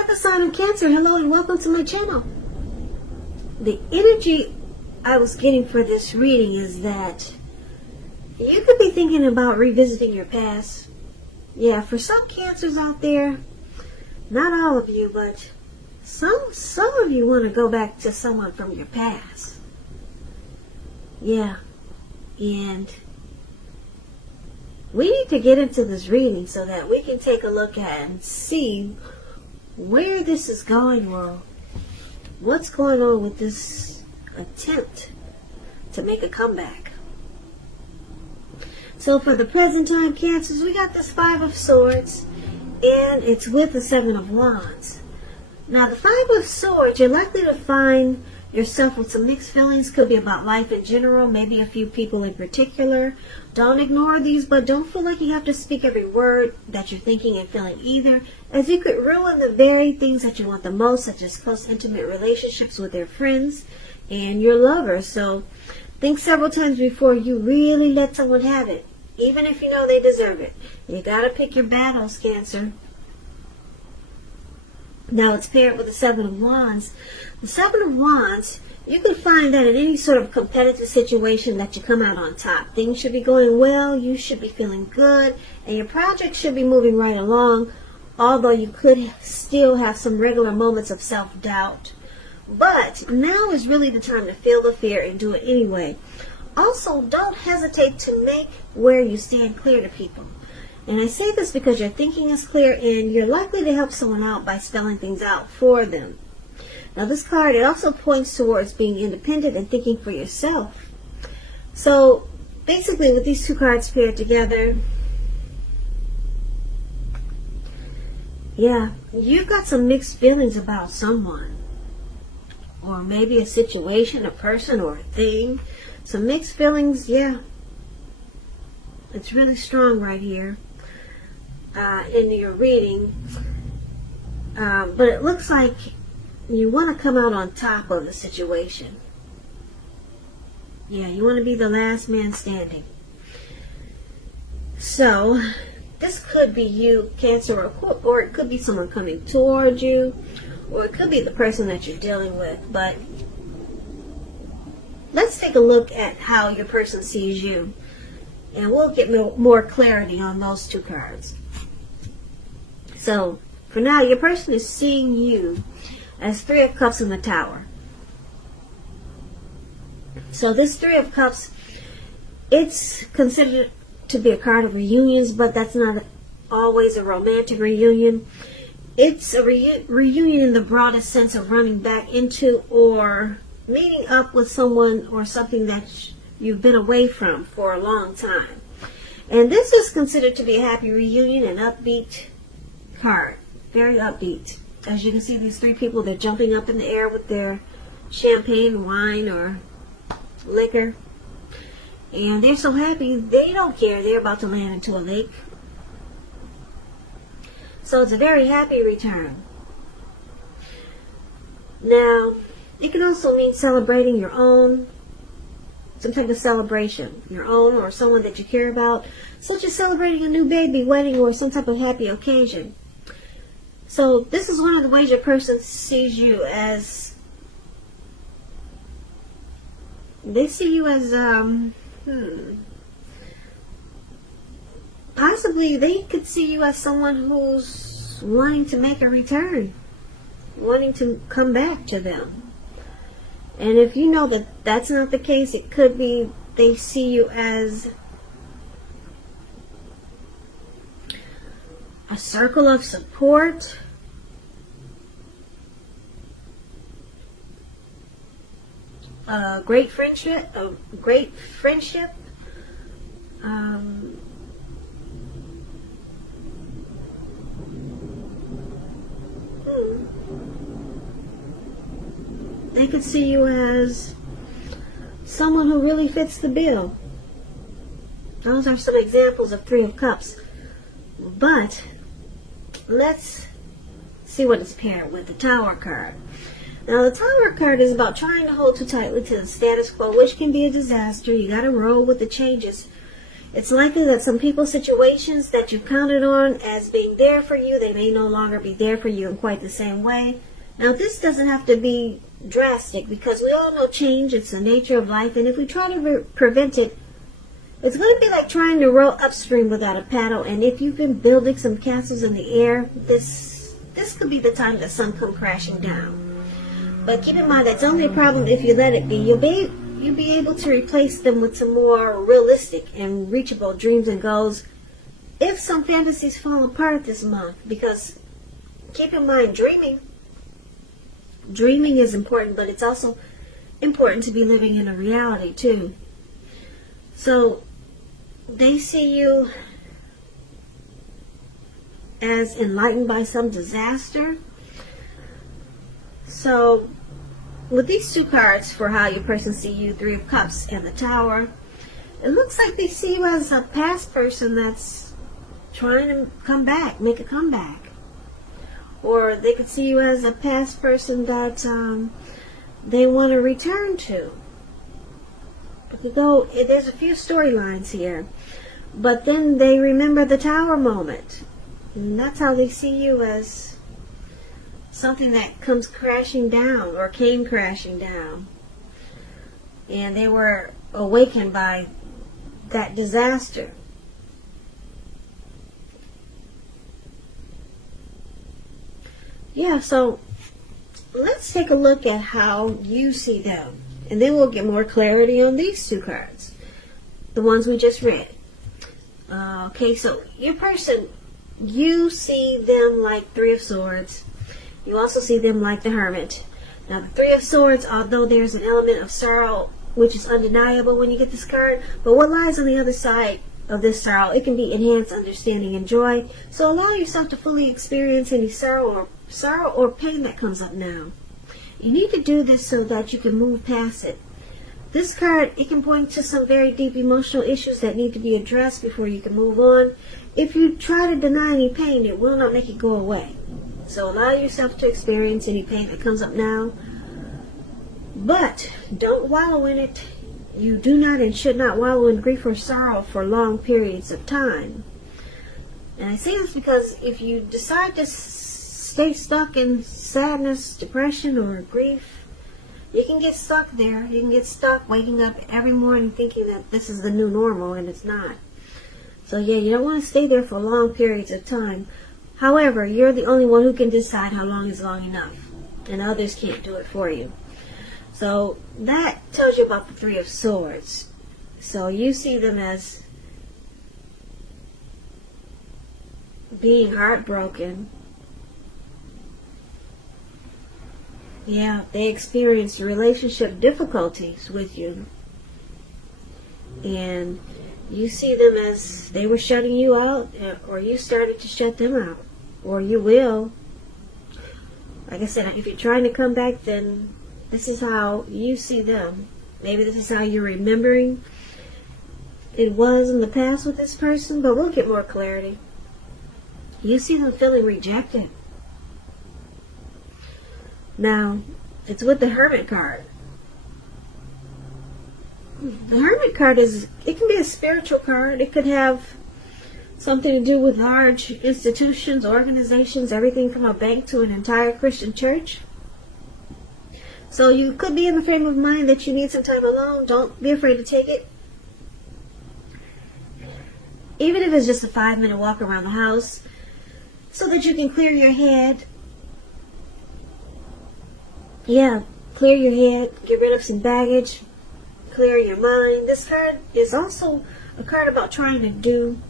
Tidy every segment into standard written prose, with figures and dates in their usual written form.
are the sign of Cancer. Hello and welcome to my channel. The energy I was getting for this reading is that you could be thinking about revisiting your past. Yeah, for some Cancers out there, not all of you, but some of you want to go back to someone from your past. Yeah, and we need to get into this reading so that we can take a look at and see where this is going, or what's going on with this attempt to make a comeback. So for the present time, Cancers, we got this Five of Swords, and it's with the Seven of Wands. Now the Five of Swords, you're likely to find yourself with some mixed feelings. Could be about life in general, maybe a few people in particular. Don't ignore these, but don't feel like you have to speak every word that you're thinking and feeling either, as you could ruin the very things that you want the most, such as close, intimate relationships with your friends and your lovers. So think several times before you really let someone have it, even if you know they deserve it. You gotta pick your battles, Cancer. Now it's paired with the Seven of Wands. The Seven of Wands, you can find that in any sort of competitive situation that you come out on top. Things should be going well, you should be feeling good, and your project should be moving right along, although you could still have some regular moments of self-doubt. But now is really the time to feel the fear and do it anyway. Also, don't hesitate to make where you stand clear to people. And I say this because your thinking is clear and you're likely to help someone out by spelling things out for them. Now this card, it also points towards being independent and thinking for yourself. So basically with these two cards paired together, yeah, you've got some mixed feelings about someone. Or maybe a situation, a person, or a thing. Some mixed feelings, yeah. It's really strong right here in your reading. But it looks like you want to come out on top of the situation. Yeah, you want to be the last man standing. So, this could be you, Cancer, or it could be someone coming toward you, or it could be the person that you're dealing with. But let's take a look at how your person sees you, and we'll get more clarity on those two cards. So, for now, your person is seeing you as Three of Cups in the Tower. So this Three of Cups, it's considered to be a card of reunions, but that's not always a romantic reunion. It's a reunion in the broadest sense of running back into or meeting up with someone or something that you've been away from for a long time. And this is considered to be a happy reunion, an upbeat card. Very upbeat. As you can see, these three people, they're jumping up in the air with their champagne, wine, or liquor. And they're so happy, they don't care. They're about to land into a lake. So it's a very happy return. Now, it can also mean celebrating your own, some type of celebration, your own or someone that you care about, such as celebrating a new baby, wedding, or some type of happy occasion. So this is one of the ways your person sees you as, they see you as, possibly they could see you as someone who's wanting to make a return, wanting to come back to them. And if you know that that's not the case, it could be they see you as a circle of support, a great friendship, They could see you as someone who really fits the bill. Those are some examples of Three of Cups. But let's see what it's paired with, the Tower card. Now the Tower card is about trying to hold too tightly to the status quo, which can be a disaster. You got to roll with the changes. It's likely that some people's situations that you counted on as being there for you, they may no longer be there for you in quite the same way. Now, this doesn't have to be drastic, because we all know change. It's the nature of life, and if we try to prevent it, it's going to be like trying to row upstream without a paddle. And if you've been building some castles in the air, this could be the time that some come crashing down. But keep in mind, that's only a problem if you let it be. You'll be able to replace them with some more realistic and reachable dreams and goals if some fantasies fall apart this month. Because keep in mind, dreaming is important, but it's also important to be living in a reality too. So they see you as enlightened by some disaster. So with these two cards for how your person see you, Three of Cups and the Tower, it looks like they see you as a past person that's trying to come back, make a comeback. Or they could see you as a past person that they want to return to. There's a few storylines here. But then they remember the Tower moment. And that's how they see you, as something that comes crashing down or came crashing down. And they were awakened by that disaster. Yeah, so let's take a look at how you see them. And then we'll get more clarity on these two cards, the ones we just read. Okay, so your person, you see them like Three of Swords. You also see them like the Hermit. Now, the Three of Swords, although there's an element of sorrow, which is undeniable when you get this card, but what lies on the other side of this sorrow, it can be enhanced understanding and joy. So allow yourself to fully experience any sorrow or pain that comes up now. You need to do this so that you can move past it. This card, it can point to some very deep emotional issues that need to be addressed before you can move on. If you try to deny any pain, it will not make it go away. So allow yourself to experience any pain that comes up now. But don't wallow in it. You do not and should not wallow in grief or sorrow for long periods of time. And I say this because if you decide to stay stuck in sadness, depression, or grief, you can get stuck there. You can get stuck waking up every morning thinking that this is the new normal, and it's not. So yeah, you don't want to stay there for long periods of time. However, you're the only one who can decide how long is long enough, and others can't do it for you. So that tells you about the Three of Swords. So you see them as being heartbroken. Yeah, they experienced relationship difficulties with you. And you see them as they were shutting you out, or you started to shut them out. Or you will. Like I said, if you're trying to come back, then this is how you see them. Maybe this is how you're remembering it was in the past with this person, but we'll get more clarity. You see them feeling rejected. Now, it's with the Hermit card. The Hermit card it can be a spiritual card. It could have something to do with large institutions, organizations, everything from a bank to an entire Christian church. So you could be in the frame of mind that you need some time alone. Don't be afraid to take it. Even if it's just a 5-minute walk around the house, so that you can clear your head. Yeah, clear your head, get rid of some baggage, clear your mind. This card is also a card about trying to do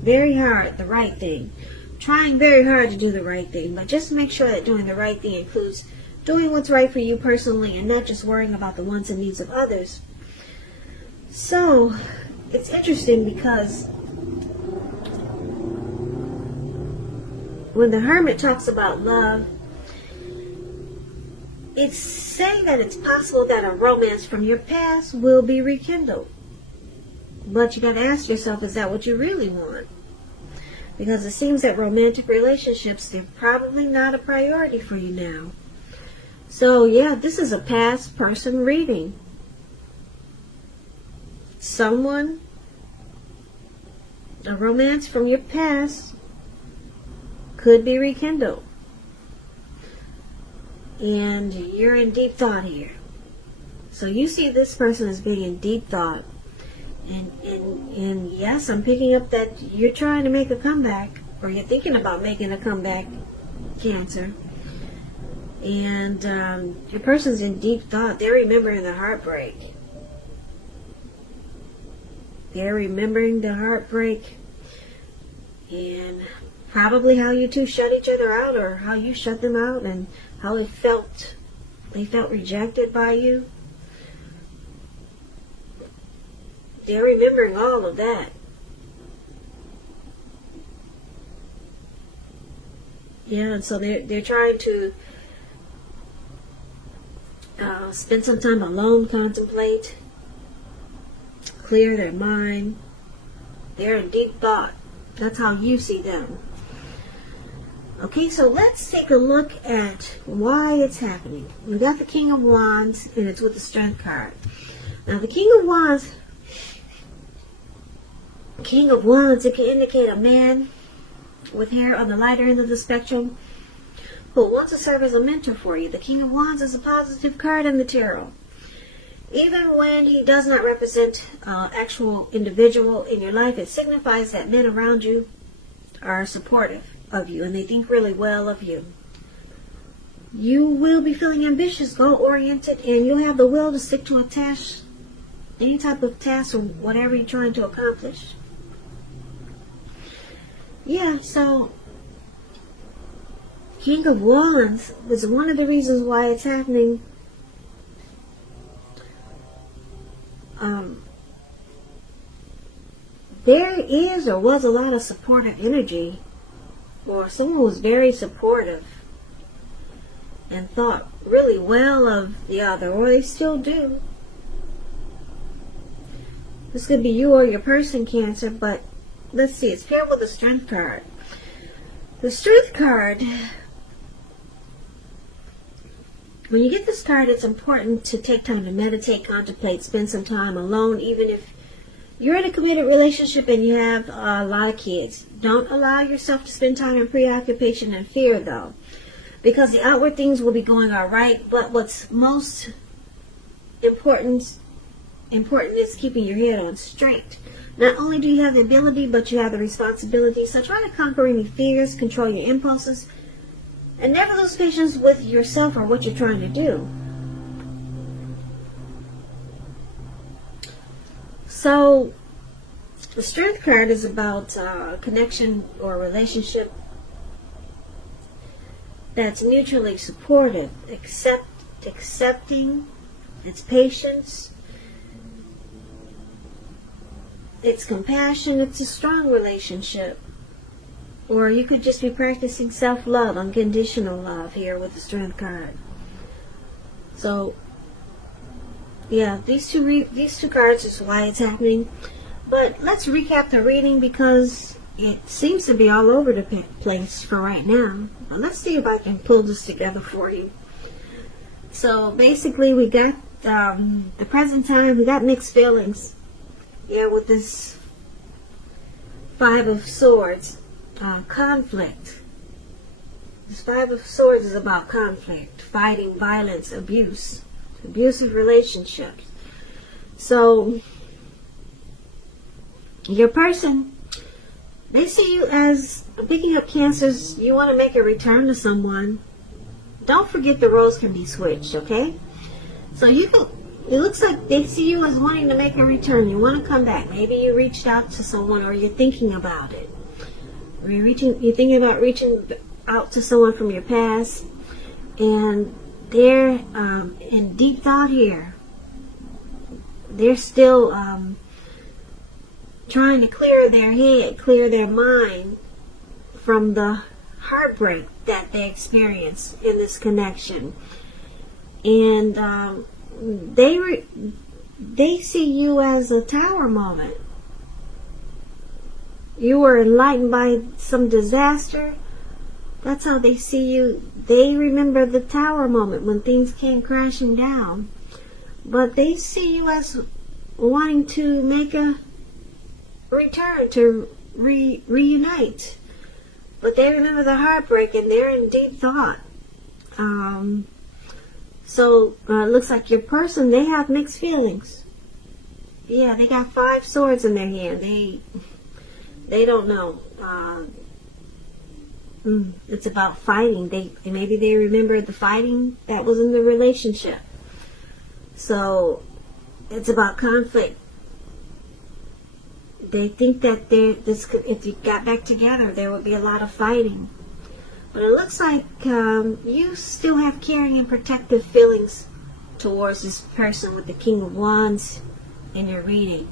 very hard the right thing. Trying very hard to do the right thing, but just make sure that doing the right thing includes doing what's right for you personally and not just worrying about the wants and needs of others. So, it's interesting because when the Hermit talks about love, it's saying that it's possible that a romance from your past will be rekindled. But you got to ask yourself, is that what you really want? Because it seems that romantic relationships, they're probably not a priority for you now. So yeah, this is a past person reading. Someone a romance from your past could be rekindled. And you're in deep thought here. So you see this person as being in deep thought. And yes, I'm picking up that you're trying to make a comeback, or you're thinking about making a comeback, Cancer. And your person's in deep thought. They're remembering the heartbreak. They're remembering the heartbreak. And probably how you two shut each other out, or how you shut them out, and how they felt rejected by you. They're remembering all of that. Yeah, and so they're trying to spend some time alone, contemplate, clear their mind. They're in deep thought. That's how you see them. Okay, so let's take a look at why it's happening. We got the King of Wands, and it's with the Strength card. Now, the King of Wands, it can indicate a man with hair on the lighter end of the spectrum who wants to serve as a mentor for you. The King of Wands is a positive card in the tarot. Even when he does not represent an actual individual in your life, it signifies that men around you are supportive of you and they think really well of you. You will be feeling ambitious, goal-oriented, and you'll have the will to stick to a task, any type of task or whatever you're trying to accomplish. Yeah, so King of Wands was one of the reasons why it's happening. There is or was a lot of supportive energy, or someone was very supportive and thought really well of the other, or they still do. This could be you or your person, Cancer, but let's see, it's paired with the Strength card. The Strength card, when you get this card, it's important to take time to meditate, contemplate, spend some time alone, even if you're in a committed relationship and you have a lot of kids. Don't allow yourself to spend time in preoccupation and fear, though, because the outward things will be going all right, but what's most important is keeping your head on straight. Not only do you have the ability, but you have the responsibility. So try to conquer any fears, control your impulses, and never lose patience with yourself or what you're trying to do. So the Strength card is about connection or relationship that's mutually supportive, accepting, it's patience, it's compassion, it's a strong relationship. Or you could just be practicing self-love, unconditional love here with the Strength card. So, yeah, these two cards is why it's happening. But let's recap the reading because it seems to be all over the place for right now. But let's see if I can pull this together for you. So basically we got the present time, we got mixed feelings. Yeah, with this Five of Swords, conflict. This Five of Swords is about conflict, fighting, violence, abuse, abusive relationships. So your person, they see you as, picking up Cancers, you want to make a return to someone. Don't forget the roles can be switched, okay? So you can, it looks like they see you as wanting to make a return. You want to come back. Maybe you reached out to someone, or you're thinking about it. Or you're thinking about reaching out to someone from your past, and they're in deep thought here. They're still trying to clear their head, clear their mind from the heartbreak that they experienced in this connection. And they see you as a tower moment. You were enlightened by some disaster. That's how they see you. They remember the tower moment when things came crashing down. But they see you as wanting to make a return, to reunite. But they remember the heartbreak and they're in deep thought. So it looks like your person, they have mixed feelings. Yeah, they got 5 swords in their hand. They don't know. It's about fighting. Maybe they remember the fighting that was in the relationship. So it's about conflict. They think that if you got back together, there would be a lot of fighting. But it looks like you still have caring and protective feelings towards this person with the King of Wands in your reading.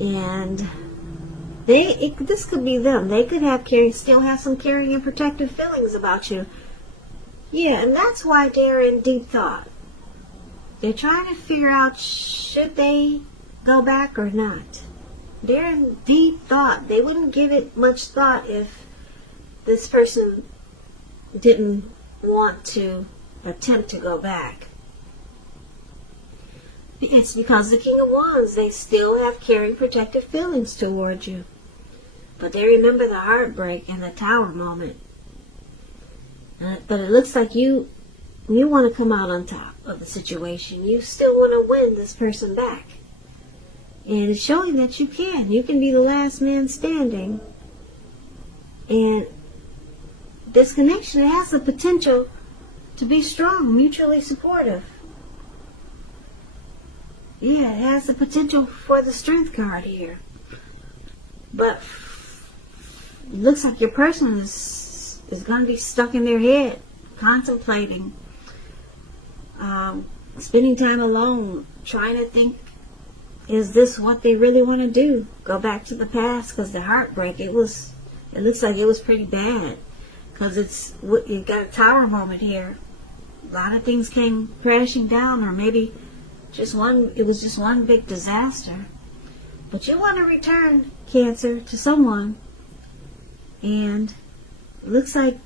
And this could be them. They could still have some caring and protective feelings about you. Yeah, and that's why they're in deep thought. They're trying to figure out, should they go back or not? They're in deep thought. They wouldn't give it much thought if this person didn't want to attempt to go back. It's because the King of Wands, they still have caring, protective feelings towards you. But they remember the heartbreak and the Tower moment. But it looks like you want to come out on top of the situation. You still want to win this person back. And it's showing that you can. You can be the last man standing. And this connection, it has the potential to be strong, mutually supportive. Yeah, it has the potential for the Strength card here. But it looks like your person is going to be stuck in their head, contemplating, spending time alone, trying to think, is this what they really want to do? Go back to the past, because the heartbreak, it looks like it was pretty bad. Because you got a Tower moment here. A lot of things came crashing down, or maybe it was just one big disaster. But you want to return, Cancer, to someone. And it looks like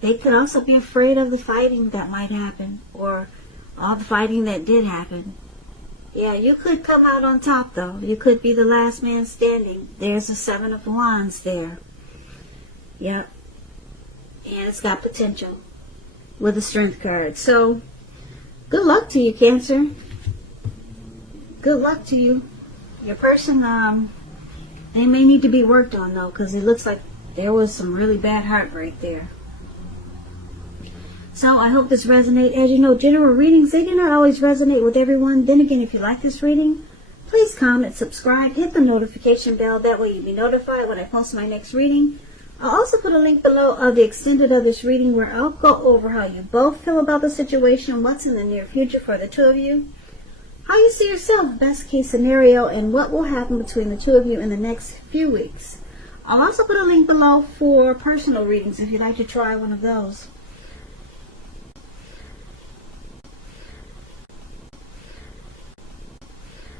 they could also be afraid of the fighting that might happen, or all the fighting that did happen. Yeah, you could come out on top, though. You could be the last man standing. There's a 7 of Wands there. Yep. And it's got potential with the Strength card. So, good luck to you, Cancer. Good luck to you. Your person, they may need to be worked on, though, because it looks like there was some really bad heartbreak there. So I hope this resonates. As you know, general readings, they do not always resonate with everyone. Then again, if you like this reading, please comment, subscribe, hit the notification bell. That way you'll be notified when I post my next reading. I'll also put a link below of the extended of this reading, where I'll go over how you both feel about the situation, what's in the near future for the two of you, how you see yourself, best case scenario, and what will happen between the two of you in the next few weeks. I'll also put a link below for personal readings if you'd like to try one of those.